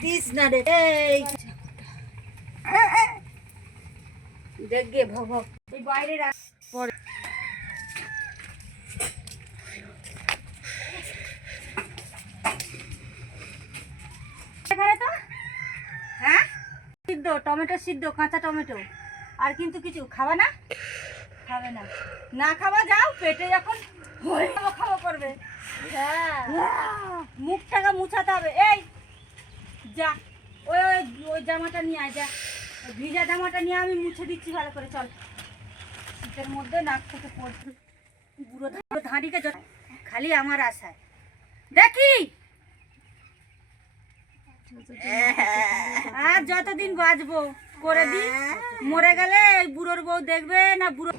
this না রে এই দেখগে ভগ এই বাইরে রাখ পরে এখানে তো হ্যাঁ সিদ্ধ টমেটো সিদ্ধ কাঁচা টমেটো আর কিন্তু কিছু খাবা না খাবে না না খাওয়া যাও পেটে যখন খাওয়া করবে হ্যাঁ মুখটাকে মুছাতে হবে এই যা ওই ওই ওই জামাটা নিয়ে আয় যা ভিজা জামাটা নিয়ে আমি মুছে দিচ্ছি ভালো করে চল শীতের মধ্যে নাক থেকে পড়ছে বুড়ো ধাঁড়িকে খালি আমার আশায় দেখি আর যতদিন বাঁচবো করে দি মরে গেলে বুড়োর বউ দেখবে না বুড়ো